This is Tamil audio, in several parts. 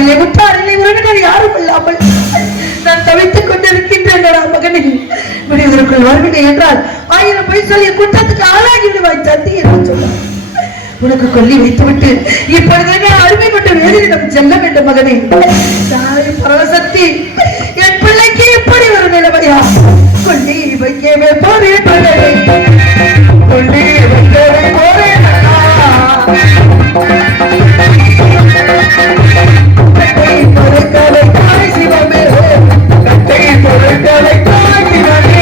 இல்லை உற்றார் இல்லை உறவினர் யாரும் இல்லாமல் நான் தவித்துக் கொண்டிருக்கின்றேன் மகனே. விடுவதற்குள் வருவினை என்றால் 1000 பொய் சொல்லிய குற்றத்துக்கு ஆளாகி விடுவாய் தந்தி என்று சொன்னார். உனக்கு கொல்லி வைத்துவிட்டு இப்பொழுது அருமை கொண்டு வேறிடம் செல்ல வேண்டும் மகனே. பரவசக்தி என் பிள்ளைக்கு இப்படி ஒரு நிலைமையா? கொல்லி வைக்கவே போறேன் மகனே, கொல்லி வைக்கவே போறேன். பொருட்களை தாய் சிவமே, கட்டை பொருட்களை தாய் சிவமே.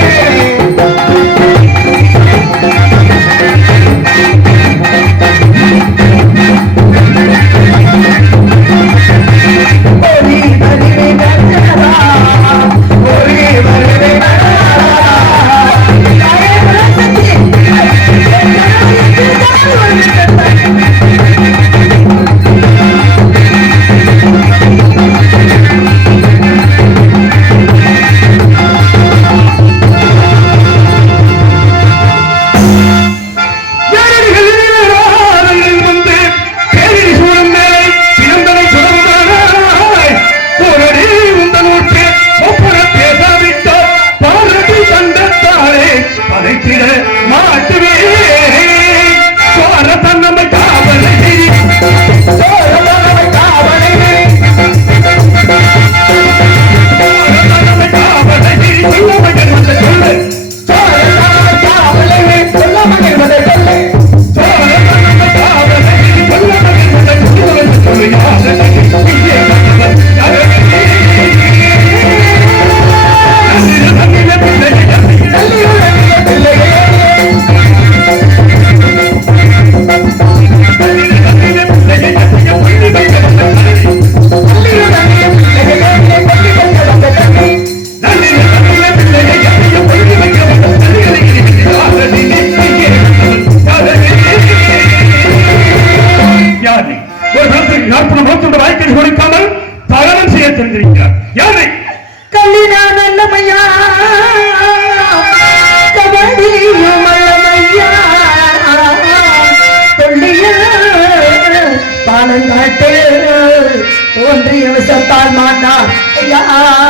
தோன்றிய விசத்தால் மாட்டார் ஐயா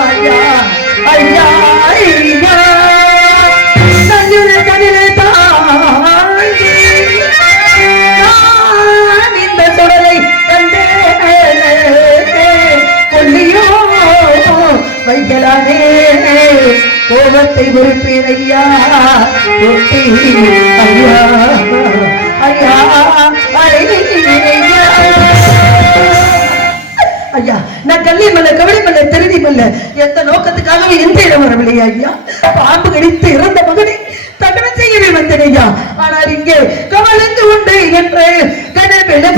ஐயா ஐயா ஐயா கண்ணிலே தாங்கி நான் இந்த சுடலை கண்டேன் கொல்லியோ வைக்கலானே கோபத்தை பொறுப்பேன் ஐயா தொட்டி ஐயா ஐயா ஐயா நான் கள்ளி மல்ல கவலை மல்ல திருடி மல்ல எந்த நோக்கத்துக்காகவே எந்த இடம் வரவில்லை ஐயா. பாம்பு கடித்து இறந்த மகனை தகனம் செய்யவே வந்தேன் ஐயா. ஆனால் இங்கே கவலைந்து உண்டு என்று கனவிழை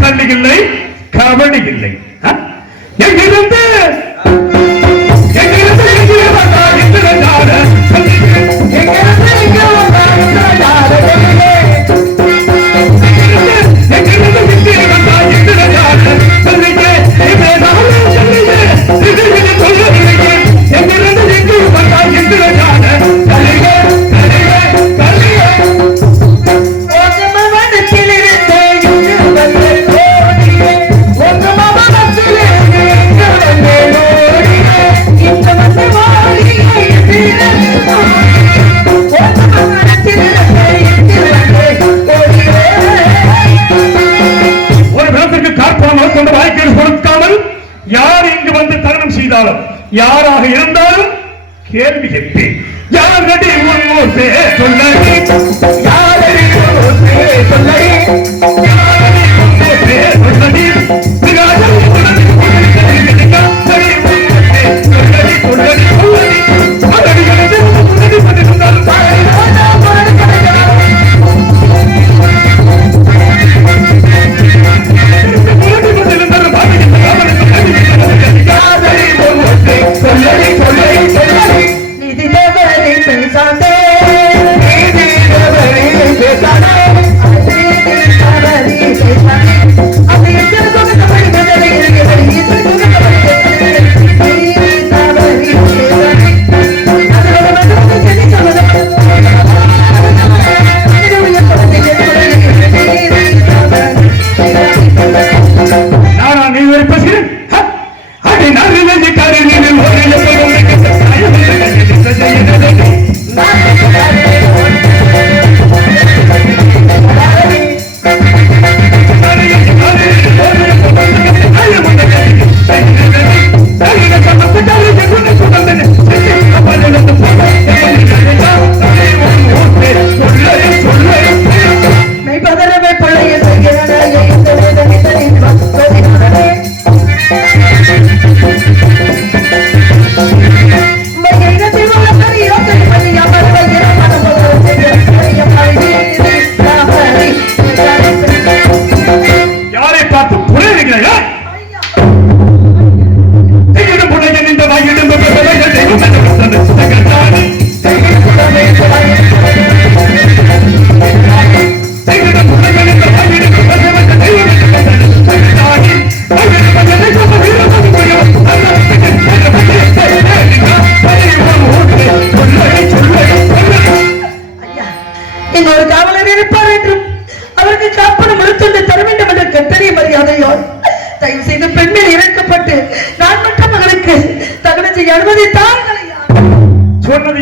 கண்ணி இல்லை கவனி இல்லை. எங்கிருந்து யாராக இருந்தாலும் கேள்வி கேட்பேன். யாரடி முன்னோர் பேர் சொல்லி யாரடி முன்னோர் பேர் சொல்லி யாரடி முன்னோர் பேர் சொல்லி நிதி தவறி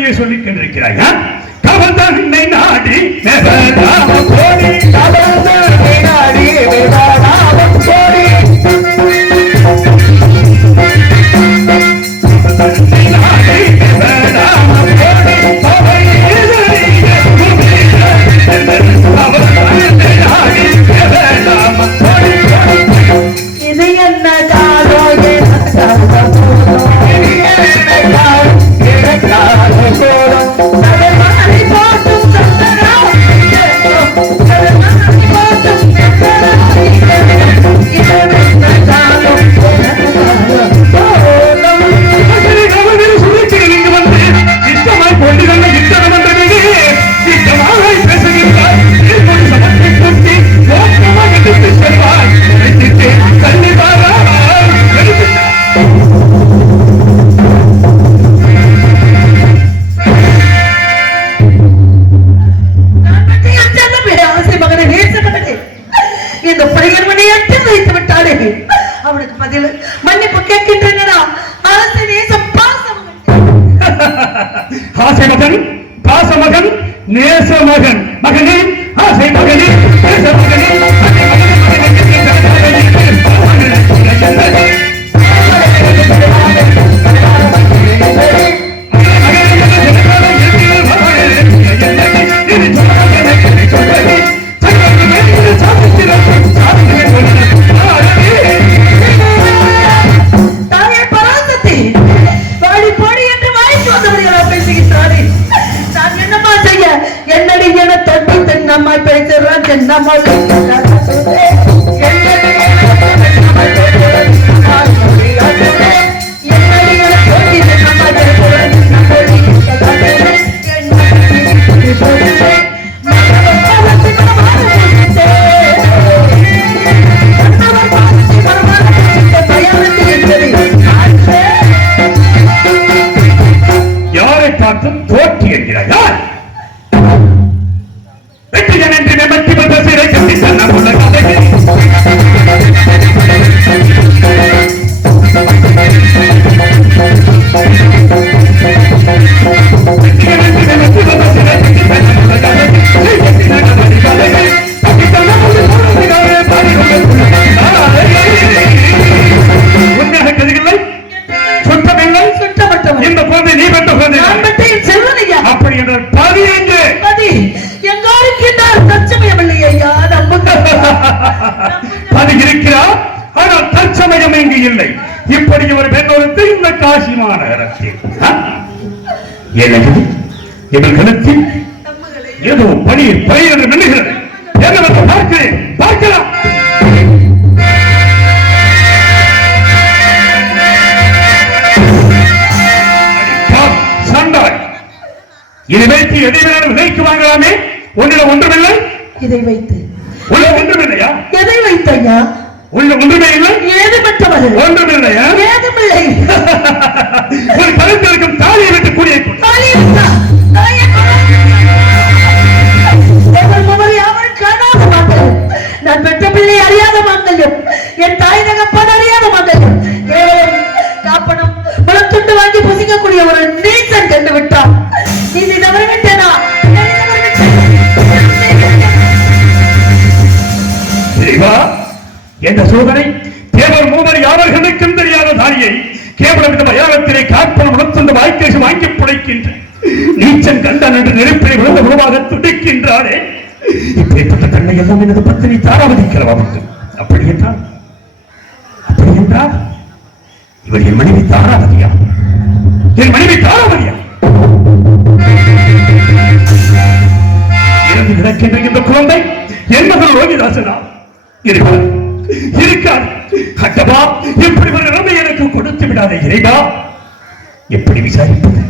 என்னவே சொல்லிக் கொண்டிருக்கிறாய்? கவல் தன்னை நாடி நெவராம கோடி, கவல் தன்னை நாடி நெவராம கோடி, தன்னை நாடி நெவராம கோடி, அவள் எதிரியே குமிழ, அவள் தன்னை நாடி நெவராம கோடி. இது என்ன காலோ எனக்காக போதும், இது என்ன காலம் எனக்காக போதும், சதமாரி போட்டும் சந்தனா சதமாரி போட்டும் சந்தனா இது என்ன காலம் எனக்காக போதும். இங்கு வந்து இஷ்டமாய் கொண்டு வந்த இத்தனம் என்றது இஷ்டமாக பேசுகின்றார். சமத்தை கூட்டி மோசமாக எடுத்து செல்வார். கண்டிப்பாக இந்த பையன்மணி எட்டு வைத்து விட்டாரே, அவனுக்கு பதில் மன்னிப்பு கேட்கின்றனடா. ஆசை நேசம் ஆசை மகன், பாச மகன், நேச மகன், மகனே ஆசை மகனே, நேச மகனே, தாயே பராசக்தி, வாடி போடி என்று வாய்க்கு வந்தவர்களா பேசுகின்றாரே, நான் என்னமா செய்ய? என்னடி என தொட்டி தென்னம்மா பேசுறான், தென்னம்மா யாரை பார்த்தும் தோற்றி என்கிறாய்? யார் வெற்றியன் என்று நிமித்தி பேசுகிற கண்டிப்பாக நான் உள்ள கதைகள் உண்மையாக கதைகளை சுத்தமில்லை. சுத்தப்பட்டவன் இந்த குழந்தை நீ பெற்ற குழந்தை செல்வனையா? அப்படி என்றால் பதி எங்கே? பதி எங்காருக்கின்றார்? தச்சமயம் இல்லை ஐயா, நம்புங்க. பதி இருக்கிறார், ஆனால் தற்சமயம் இங்கு இல்லை. இப்படி ஒரு பெண்ணொருத்து இந்த காசி மாநகரத்தில் எனக்கு இவள் கணத்தில் ஏதோ பணி என்று நினைக்கிறது. என்னவென்று பார்க்கிறேன், பார்க்கலாம். சண்டாய், இதை வைத்து எதை வேணாலும் விலைக்கு வாங்கலாமே. ஒன்றில் ஒன்றுமில்லை. இதை வைத்து உள்ள ஒன்றுமில்லையா? எதை வைத்தையா? உள்ள ஒன்றுமே இல்லை. ஏது பெற்றவர்கள் ஒன்றுமில்லையா? ஏதுமில்லை. ஒரு கழுத்தில் இருக்கும் தாலியை விட்டு கூடிய நான் பெற்ற பிள்ளை அறியாத மாங்கல்யம், என் தாய் தகப்பன் அறியாத மாங்கல்யம், கேவலம் காப்பனம் முளத்துண்டு வாங்கி புசிக்கக்கூடிய ஒரு நீச்சன் கண்டு விட்டான். நீ தவறிவிட்டேனா? என்ற சோதனை தேவர் மூவர் யாவர்களுக்கும் தெரியாத தாரியை கேவலம் இந்த மயானத்திலே காப்பனம் முளத்துண்டு வாய்க்கேசி வாங்கி புடைக்கின்ற நீச்சன் கண்டான் என்று நெருப்பிலை விழுந்த உருவாக துடிக்கின்றாரே. இப்பேற்பட்ட கண்ணை எல்லாம் எனது பத்தினி தாராவதிக்கிறவா மட்டும். அப்படி என்றால் இவர் என் மனைவி தாராவதியா? என் மனைவி தாராவதியா? இறந்து கிடக்கின்ற இந்த குழந்தை என் மகள் ரோகிதாசனா? இருக்காது. கட்டவா, இப்படி ஒரு நிலைமை எனக்கு கொடுத்து விடாத இறைவா. எப்படி விசாரிப்பது?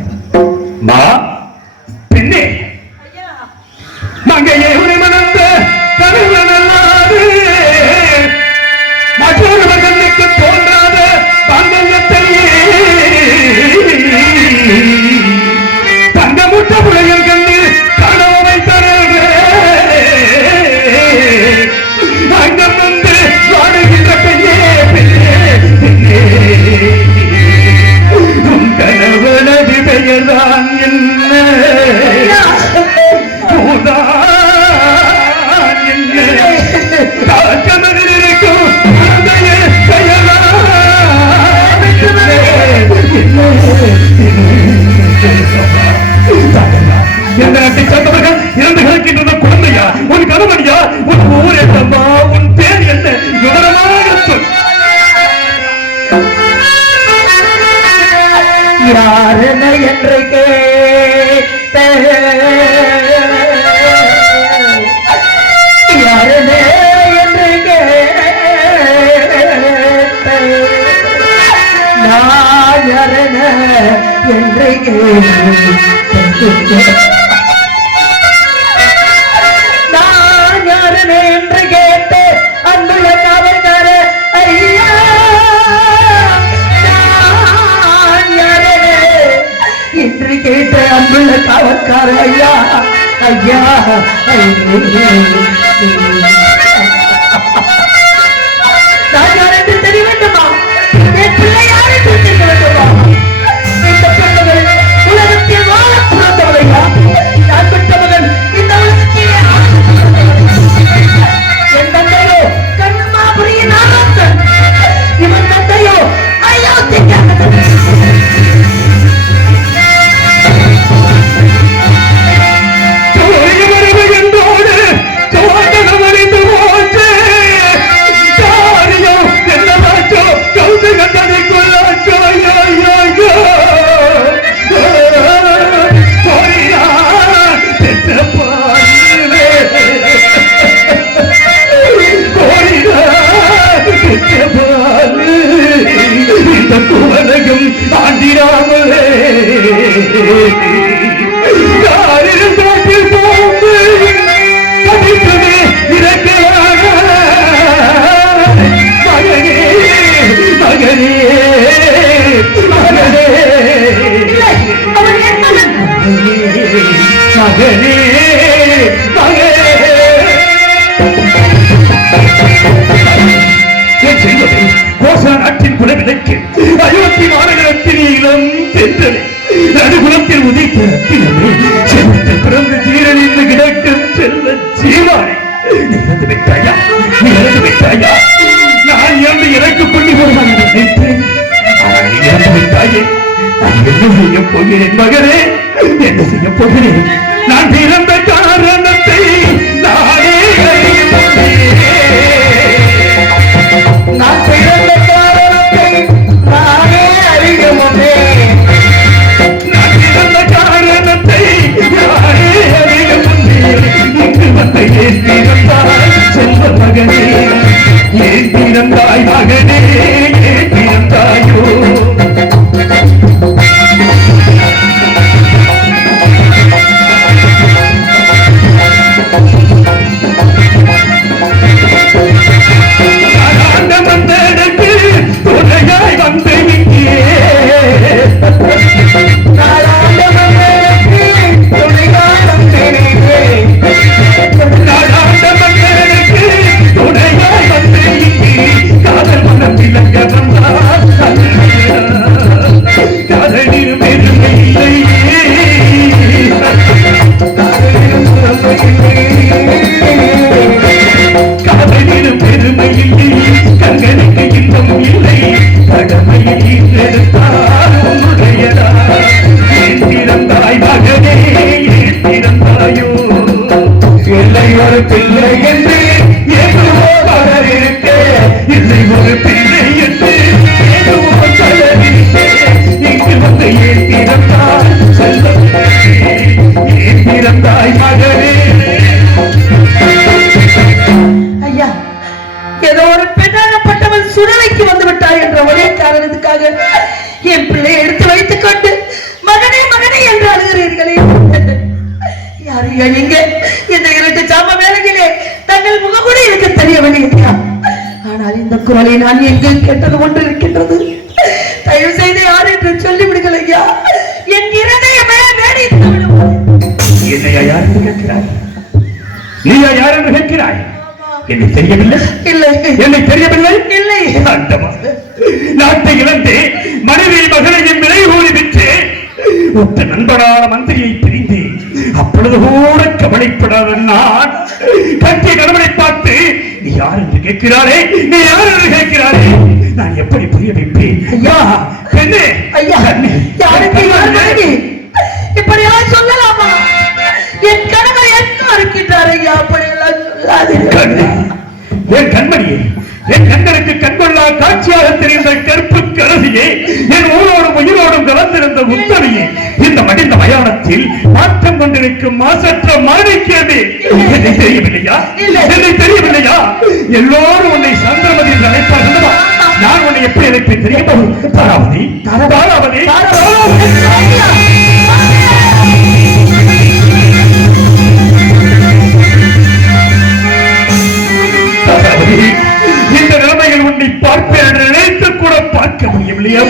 மா பெண்ணே, மங்கையை மணந்த கருவனாது மற்றொரு மகனுக்கு தோன்றாத பாங்கத்தை தங்கமுட்ட புலையில் கண்டு கனவை தரவே அங்கம் வந்து வாடுகின்ற பெண்ணே பெண்ணே உன் கணவனது பெயர்தான் என்ன? எந்த நாட்டை சேர்ந்தவர்கள் இறந்து கிடக்கின்ற குழந்தையா, உன் கணவனியா, உன் ஊர் என்னம்மா, உன் பேர் என்ன, விவரமாக சொல். யாரென என்று கேட்ட யாரென என்று கேட்ட நான் யாரென என்று நான் யாரென என்று கேட்டு அன்புள்ள காவல்கார ஐயா என்று கேட்ட அன்புள்ள காவல்கார ஐயா ஐயா நான் யார் என்று தெரிய வேண்டுமா? என் பிள்ளை யார் என்று தெரிய வேண்டுமா? இந்த பெண்மகள் உலகத்தில் வாழ பிறந்தவரையா? நான் பெற்ற மகன் இந்த உலகத்திலே என் தந்தையோ கண்ணமாபுரியின் ஆராசன், இவன் தந்தையோ அயோத்திக்காரன். உலகம் ஆண்டிராமலே யாரின் தோப்பில் போந்து கதிக்கவே இறக்கலாம் மகனே மகனே மகனே மகனே மகனே கோசா நாட்டின் குலவிலைக்கு அயோத்தி மாநகரத்தின் இளம் தென்றலை நடுகுலத்தில் உதித்த ரத்தினமே செல்லத்தில் பிறந்த சீரழிந்து கிடக்கும் செல்ல சீவானே, நீ இறந்து விட்டாயா, நீ இறந்து விட்டாயா? நான் இறந்து இறக்கு கொண்டு வருவான் நினைத்தேன். ஆனால் நீ இறந்து விட்டாயே. நான் என்ன செய்ய போகிறேன் மகனே, என்ன செய்ய போகிறேன்? நான் பிறந்த காரணத்தை நானே அறிய நான் பிறந்த காரணத்தை நானே அறிய மாட்டேன். நான் பிறந்த காரணத்தை நானே அறிய மாட்டேன். இங்கு வந்து ஏன் பிறந்தாய் செல்வ மகனே, ஏன் பிறந்தாய் மகனே, ஏன் பிறந்தாயோ? பிள்ளை என்று எதுவோ பலரிருக்க, இல்லை ஒரு பிள்ளை என்று எதுவோ பலரிருக்க, இங்கு வந்து ஏன் பிறந்தாய் செல்ல ஏன் பிறந்தாய் மகனே? ஐயா, ஏதோ ஒரு பெண்ணாகப்பட்டவன் சுடலைக்கு வந்து விட்டாய் என்ற ஒரே காரணத்துக்காக என் பிள்ளையை எடுத்து வைத்துக் கொண்டு மகனே மகனே என்று அழுகிறீர்களே. யாரையா நீங்க? இந்த இரண்டு சாம வேலையிலே தங்கள் முகம் கூட எனக்கு தெரியவில்லை. ஆனால் இந்த குரலை நான் எங்கு கேட்டது ஒன்று இருக்கின்றது. தயவு செய்து யார் என்று சொல்லிவிடுங்கள் ஐயா. என் இருதயமே வேடித்து விடுவோம். என்னையா யார் என்று கேட்கிறாய்? நீயா யார் என்று கேட்கிறாய்? என்னை தெரியவில்லை? இல்லை. என்னை தெரியவில்லை? இல்லை. நாட்டை இழந்து மனைவி மகனையும் விலை கூறி விட்டு ஒத்த நண்பரான மந்திரியை பிரிந்து அப்பொழுது கூட கவலைப்படாத நான் கட்டிய கணவனை பார்த்து நீ யார் என்று கேட்கிறாரே, நீ யார் என்று கேட்கிறாரே, நான் எப்படி புரிய வைப்பேன்? ஐயா பெண்ணே, ஐயா யாருக்கு யார் மனைவி? இப்படியெல்லாம் சொல்லலாமா? என் கணவர் எங்க இருக்கின்றார் ஐயா? அப்படியெல்லாம் சொல்லாதீர்கள். என் கண்மணியே, என் கண்களுக்கு கண்கொள்ளா காட்சியாக தெரிந்த கற்பு கரசியே, என் ஊரோடும் உயிரோடும் கலந்திருந்த உத்தமையே, இந்த மடிந்த மயானத்தில் மாற்றம் கொண்டிருக்கும் மாசற்ற மாணிக்கமே, என்னை தெரியவில்லையா? என்னை தெரியவில்லையா? எல்லோரும் உன்னை சந்திரமதி என்று அழைப்பார்கள். நான் உன்னை எப்படி அழைப்பேன் தெரியுமா? தாராவதி, தாராவதி, இந்த நிலைமையில் உன்னை பார்ப்பேன் என்று நினைத்து கூட பார்க்க முடியவில்லையா?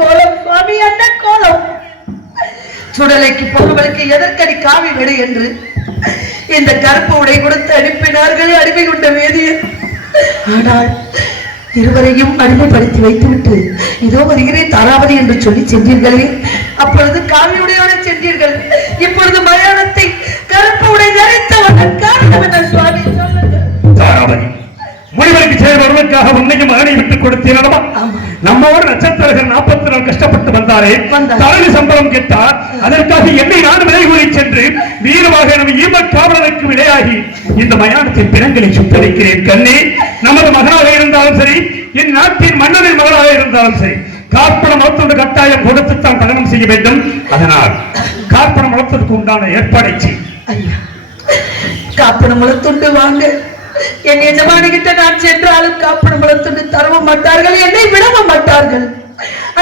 கோலம் சுவாமி, என்ன கோலம்? சுடலைக்கு பொருள்களுக்கு எதற்கடி காவி விடு என்று இந்த கருப்பு உடை கொடுத்து அனுப்பினார்கள் அடிமை கொண்ட வேதியர். ஆனால் இருவரையும் அடிமைப்படுத்தி வைத்துவிட்டு இதோ வருகிறேன் தாராவதி என்று சொல்லி சென்றீர்களே, அப்பொழுது காவியுடையோட சென்றீர்கள், இப்பொழுது மயானத்தை கருப்பு உடை நிறைத்தவர்கள் காரணம் என்ன சுவாமி? சொல்லுங்கள். தாராவதி, முனிவருக்கு செய்வதற்காக உன்னையும் மகனை விட்டுக் கொடுத்தீரமா? நம்மோடு நட்சத்திரர்கள் 40 நாள் கஷ்டப்பட்டு வந்தாரே, தலைவி சம்பளம் கேட்டார். அதற்காக என்னை நான் விலை கூறி சென்று வீரமாக நம் ஈமக்காவலனுக்கு விலையாகி இந்த மயானத்தின் பிணங்களை சுத்தரிக்கிறேன். கண்ணே, நமது மகனாக இருந்தாலும் சரி, என் நாட்டின் மன்னனின் மகனாக இருந்தாலும் சரி, கார்ப்பணம் வளர்த்தோடு கட்டாயம் கொடுத்துத்தான் தகனம் செய்ய வேண்டும். அதனால் கார்ப்பணம் வளர்த்ததற்கு உண்டான ஏற்பாடை செய். காப்பணம் வளர்த்துண்டு வாங்க. என் எஜமானி கிட்ட நான் சென்றாலும் காப்பணம் வளர்த்துண்டு தரவும் மாட்டார்கள், என்னை விடவும் மாட்டார்கள்.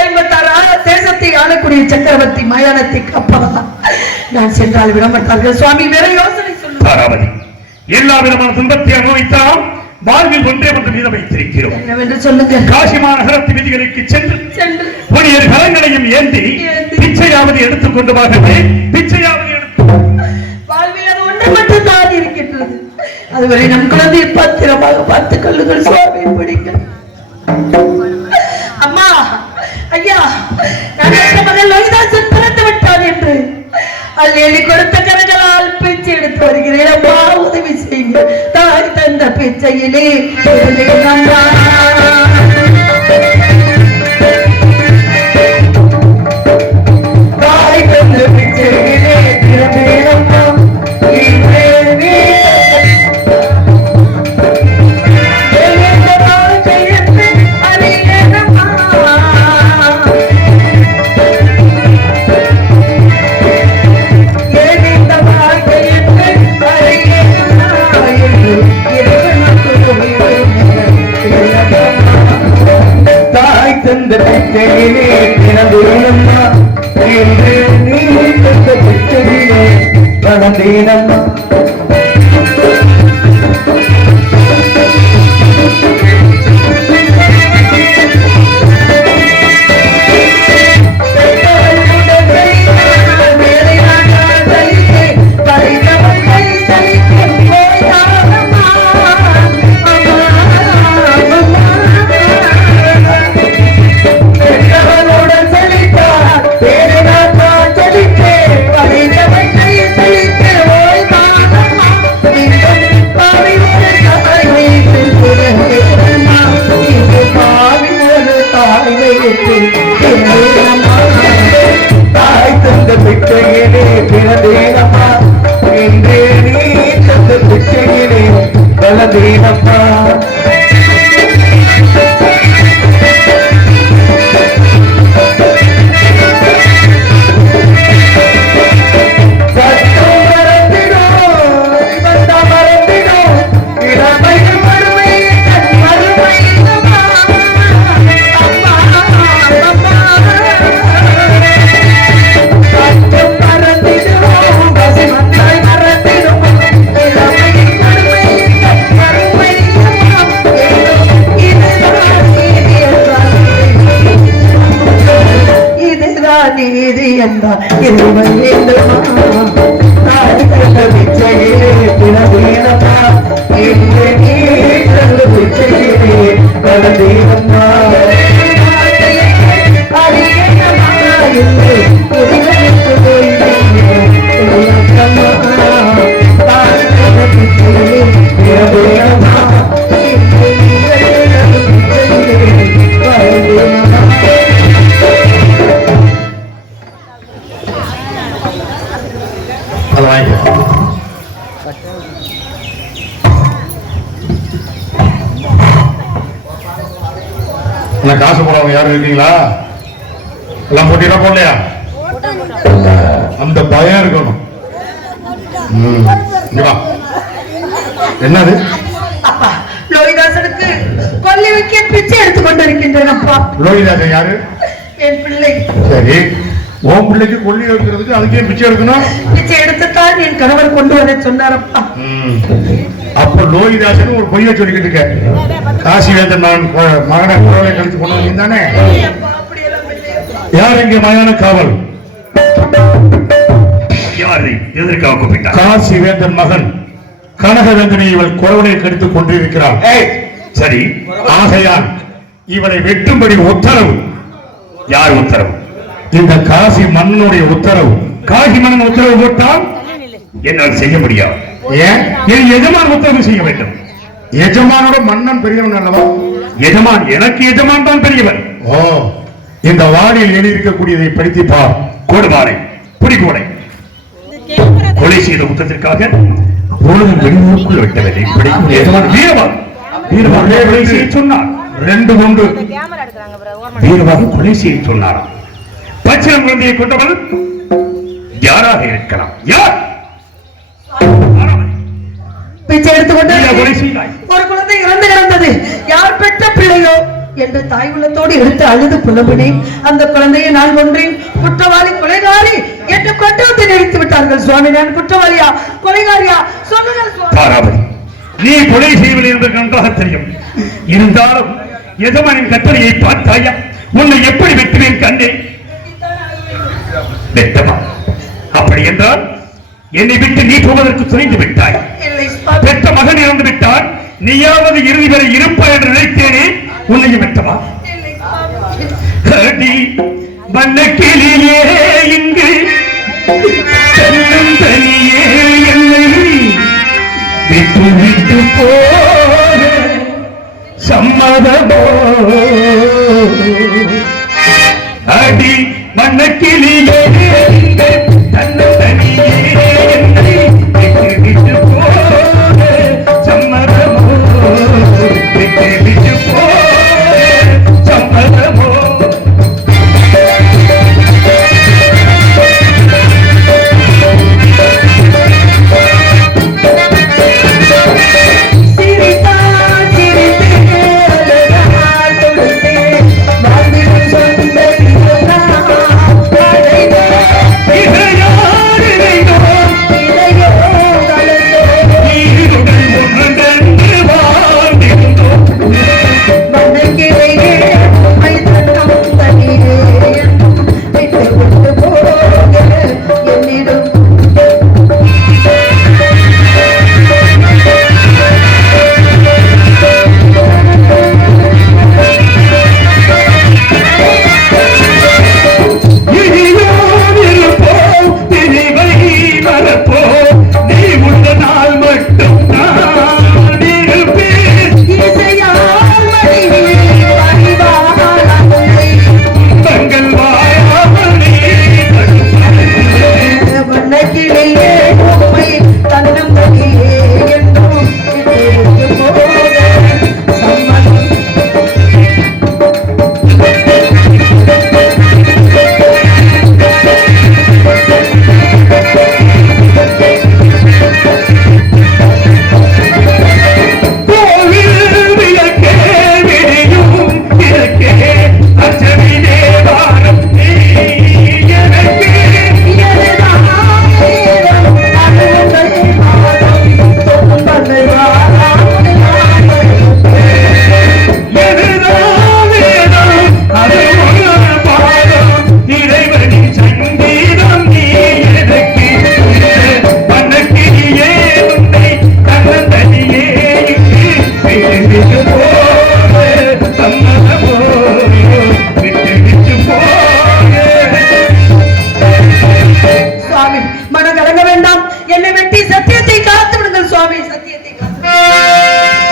56 தேசத்தை ஆளக்கூடிய சக்கரவர்த்தி மயானத்தை காப்பவா நான் சென்றால் விட மாட்டார்கள். சுவாமி, வேற யோசனை சொல்லுங்கள். எல்லா விதமான துன்பத்தை அனுபவித்தால் வாழ்வில் ஒன்றே ஒன்று மீது வைத்திருக்கிறோம். என்னவென்று சொல்லுங்க. காசி மாநகரத்து வீதிகளுக்கு சென்று புனியர் கரங்களையும் ஏந்தி பிச்சையாவது எடுத்துக் கொண்டு வாங்கவே. பிச்சையாவது எடுத்து வாழ்வில் அது ஒன்று மட்டும்தான் இருக்கின்றது. அதுவரை நம் குழந்தையை பத்திரமாக பார்த்துக் கொள்ளுங்கள் சுவாமி. பிடிங்கள். அம்மா, ஐயா, நான் மகள் லோகிதாசன் பிறந்து விட்டான் என்று அள்ளி கொடுத்த கரங்களால் பிச்சை எடுத்து வருகிறேன். அம்மா, உதவி செய்யுங்க. தாய் தந்த பிச்சையிலே தாய் தந்த பிச்சையிலே பிறந்தேனம்மா. தந்த பிச்சையிலே பிறந்தேனம்மா, என்று நீ தந்த பிச்சையிலே வளர்ந்தேனம்மா. தாய் தந்த பிச்சையிலே பிறந்தேனம்மா, என்றே நீ தந்த பிச்சையிலே வளர்ந்தேனம்மா. நீதி என்றால் பிச்சையிலே பிறந்தேனம்மா, என்று நீ தந்த பிச்சையிலே வளர்ந்தேனம்மா. அதை வாங்கிக்கோ. காசு போடுறவங்க யாரும் இருக்கீங்களா? எல்லாம் போட்டீங்களா போடலையா? அந்த பயம் இருக்கணும். என்னது? அப்பா லோகிதாசனுக்கு கொல்லி வைக்க பிச்சை எடுத்துக் கொண்டிருக்கின்றேன். அப்பா லோகிதாசன் யாரு? என் பிள்ளை. சரி, உன் பிள்ளைக்கு கொல்லி வைக்கிறதுக்கு அதுக்கே பிச்சை எடுக்கணும்? பிச்சை எடுத்துத்தான் என் கணவர் கொண்டு வர சொன்னாரப்பா. அப்ப லோகிதாசன் ஒரு பொய்ய சொல்லிக்கிட்டு இருக்க. காசிவேந்தன் மகனை குரலை கழித்து கொண்டு வந்தீங்க தானே? யார் இங்க மயான காவல்? யாரு எதற்காக கூப்பிட்டார்? காசிவேந்தன் மகன் கனகவேந்தனை இவள் குரவனை கடித்துக் கொண்டிருக்கிறாள். சரி, ஆகையால் இவளை வெட்டும்படி உத்தரவு. யார் உத்தரவு? இந்த காசி மன்னனுடைய உத்தரவு. காசி மன்னன் உத்தரவு போட்டால் என்னால் செய்ய முடியாது. ஏன்? என் எஜமான் உத்தரவு செய்ய வேண்டும். எஜமானோட மன்னன் பெரியவன் அல்லவா? எஜமான் எனக்கு எஜமான் தான் பெரியவன். ஓ, இந்த வாடியில் எழுதியிருக்கக்கூடியதை படித்து பார். கோடுபாறை புரிகோடை கொலை செய்த குற்றத்திற்காக பொழுது வெளியூருக்குள் விட்டவரை பிடிக்கும் எஜமான் வீரவான். வீரவான் கொலை செய்ய சொன்னார். 2 உண்டு. வீரவான் கொலை செய்ய சொன்னார். பச்சிலம் குழந்தையை கொண்டவன் யாராக இருக்கலாம்? யார்? பிச்சை எடுத்துக்கொண்டு கொலை செய்தாய். ஒரு குழந்தை இறந்து கிடந்தது. யார் பெற்ற பிள்ளையோ என்று தாய் உள்ளத்தோடு எடுத்து அழுது புலம்பினேன். அந்த குழந்தையை நான் கொன்றேன். குற்றவாளி கொலைகாரி என்று கொண்டு வந்து நிறுத்தி விட்டார்கள். சுவாமி, நான் குற்றவாளியா கொலைகாரியா சொல்லுங்கள் சுவாமி. நீ கொலை செய்வது என்பது நன்றாக தெரியும். இருந்தாலும் எஜமானின் கட்டளையை பார்த்தாயா? உன்னை எப்படி வெட்டுவேன் கண்டே? வெட்டமா? அப்படி என்றால் என்னை விட்டு நீ போவதற்கு துணிந்து விட்டாய். பெற்ற மகன் இறந்து விட்டால் நீயாவது இறுதி வரை இருப்பாய் என்று நினைத்தேனே. உன்னையும் வெட்டமா? வண்ணக்கிளியே இங்கு செல்லும் தனியே என்னை விட்டு விட்டு போக சம்மதமோ? அடி வண்ணக்கிளியே தன்னை தனியே என்னை விட்டு விட்டு போக சம்மதமோ? விட்டு விட்டு போக சம்மதமோ?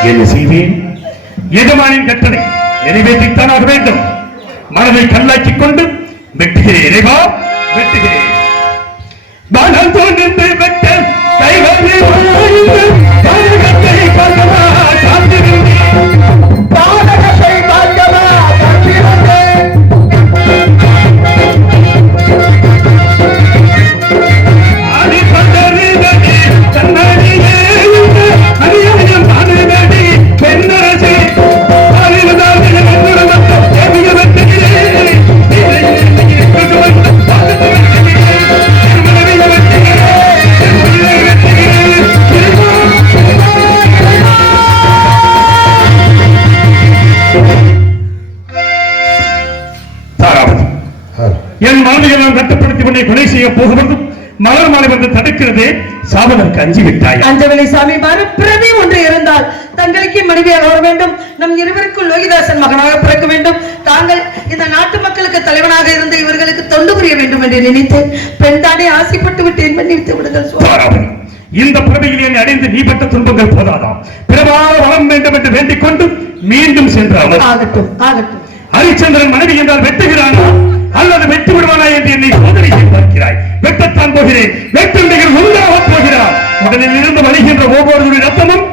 என்ன செய்வேன்? எஜமானின் கட்டளை நிறைவேற்றித்தான் ஆக வேண்டும். மனதை கல்லாக்கிக் கொண்டு வெட்டுகிறேன், இறைவா வெட்டுகிறேன். மனம் தோன்று பெற்ற கைவரி பாதகத்தை பார்க்கவா காத்திருந்தேன் பாதகத்தை பார்க்கவா காத்திருந்தேன் ஆதி பந்தரிதடி தன்னடியே அரியயம் பாடுதடி பெண்ணரசி என் மனதையெல்லாம் கட்டுப்படுத்தி உன்னை கொலை செய்ய போகுவதும் மலர் மாலை வந்து தடுக்கிறதே சாவதற்கு அஞ்சி விட்டாய். அஞ்சவனை சாமி பிரதி ஒன்று இருந்தால் தங்களுக்கே மனைவியாக வர வேண்டும். நம் இருவருக்குள் லோகிதாசன் மகனாக பிறக்க வேண்டும். தாங்கள் இந்த நாட்டு மக்களுக்கு தலைவனாக இருந்து இவர்களுக்கு தொண்டு புரிய வேண்டும் என்று நினைத்தேன். பெண் தானே ஆசைப்பட்டு விட்டேன், மன்னித்து விடுங்கள். இந்த பிறவியில் என்னை அடைந்து நீ பட்ட துன்பங்கள் போதாதாம், பிறவாத வளம் வேண்டும் என்று வேண்டிக் கொண்டு மீண்டும் சென்றார். ஆகட்டும் ஆகட்டும். ஹரிச்சந்திரன் மனைவி என்றால் வெட்டுகிறானா அல்லது வெட்டு விடுவானா என்று என்னை சோதனை செய்து பார்க்கிறாய். வெட்டத்தான் போகிறேன், வெட்டுண்டைகள் உண்டாக போகிறார். உடலில் இருந்து வழிகின்ற ஒவ்வொரு ரத்தமும்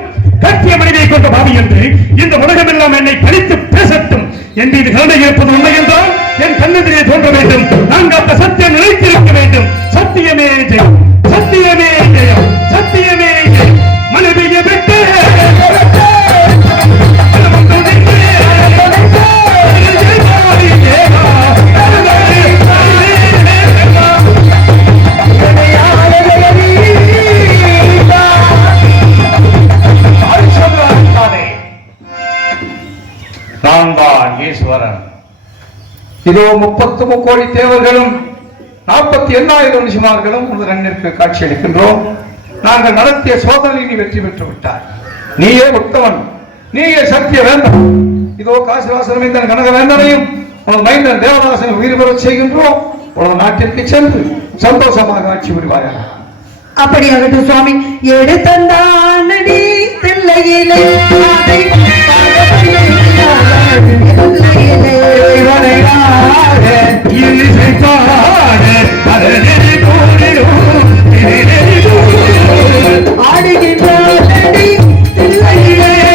கட்டிய மனைவியை கொண்ட பாவி என்று இந்த உலகம் எல்லாம் என்னை பழித்து பேசட்டும் என்று இது கருணை இருப்பது உண்மை என்றால் என் கண்ணெதிரே தோன்ற வேண்டும். நாங்கள் அந்த சத்தியம் நிலைத்திருக்க வேண்டும். சத்தியமே ஜெயம், சத்தியமே ஜெயம், சத்தியமே ஜெயம். மனைவியை விட்டு ஈஸ்வரன். இதோ 33 கோடி தேவர்களும் 48,000 ரிஷிமார்களும் உனது கண்ணிற்கு காட்சி அளிக்கின்றோம். நாங்கள் நடத்திய சோதனை நீ வெற்றி பெற்று விட்டாய். நீயே உத்தவன், நீயே சத்திய வேந்தன். இதோ காசிவாசனம் இந்த கனகவேந்தனையும் உனது மைந்தன் தேவதாசனை உயிர் பெறச் செய்கின்றோம். உனது நாட்டிற்கு சென்று சந்தோஷமாக ஆட்சி புரிவாயாக. அப்படியாகட்டும் சுவாமி. எடுத்தந்தானடி தில்லையிலே ஆடுகின்றடி தில்லையிலே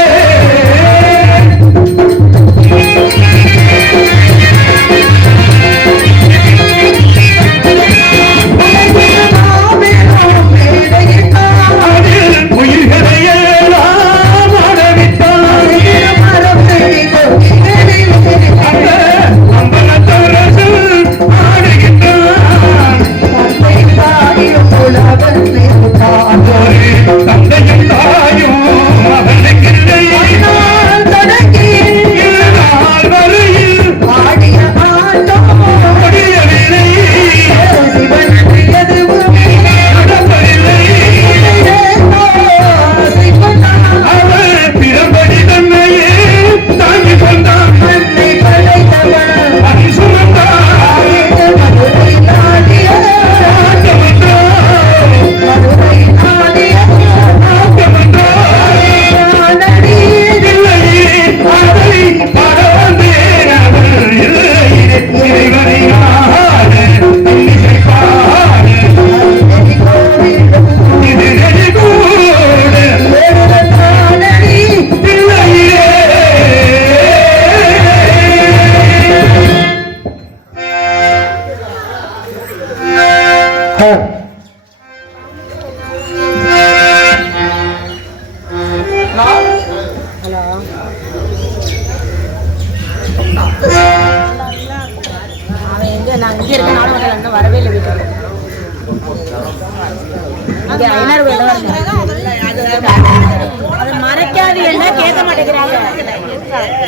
மறைக்காது என்ன கேட்க மாட்டேங்கிறாங்க.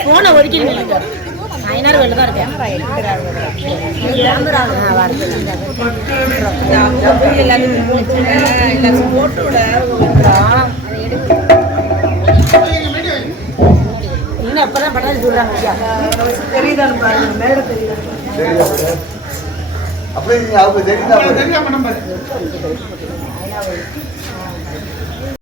போன ஒதுக்கிடுங்க. ஐநாறு வேலை தான் இருக்கேன். இன்னும் எப்பதான் பட்டாளி சொல்றாங்க. தெரியுதான்னு பாருங்க, மேல தெரியுது. அப்படி அவங்க தெரியுதா?